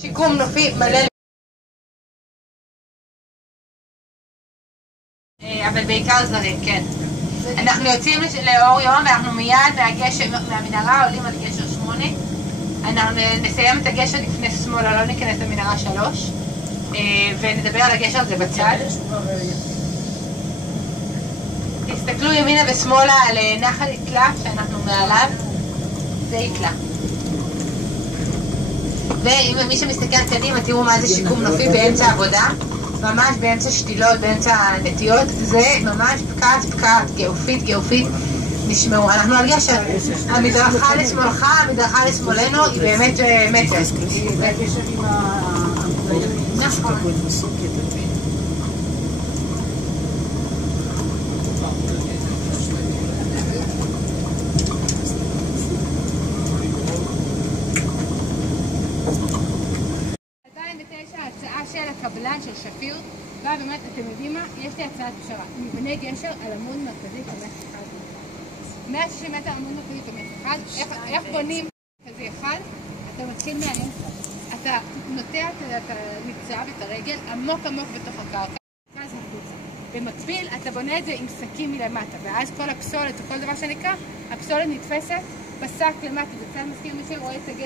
שיקום נופי מלא. אבל בעיקר זרים, כן. אנחנו יוצאים לאור יום ואנחנו מיד מהמנהרה עולים על גשר 8. אנחנו נסיים את הגשר לפני שמאלה, לא ניכנס למנהרה 3 ונדבר על הגשר הזה בצד. תסתכלו ימינה ושמאלה על נחל יתלה שאנחנו מעליו, זה יתלה. ואם מי שמסתכל קדימה תראו מה זה שיקום נופי באמצע העבודה, ממש באמצע שתילות, באמצע הנטיות, זה ממש פקעת, גאופית, נשמעו. אנחנו על גשר, המדרכה לשמאלך, המדרכה לשמאלנו, היא באמת מטר. נכון. ההצעה של הקבלן של שפיר, ובאמת אתם יודעים מה? יש לי הצעת פשרה. מבנה גשר על עמוד מרכזי כמטר אחד. 160 מטר עמוד מרכזי כמטר אחד. איך בונים מרכזי אחד? אתה מתחיל מהאמצע. אתה נוטע את המקצוע ואת הרגל עמוק בתוך הקרקע. במקביל אתה בונה את זה עם שקים מלמטה, ואז כל הפסולת או כל דבר שנקרא, הפסולת נתפסת בשק למטה. זה קצת מזכיר מי שרואה את הגשר.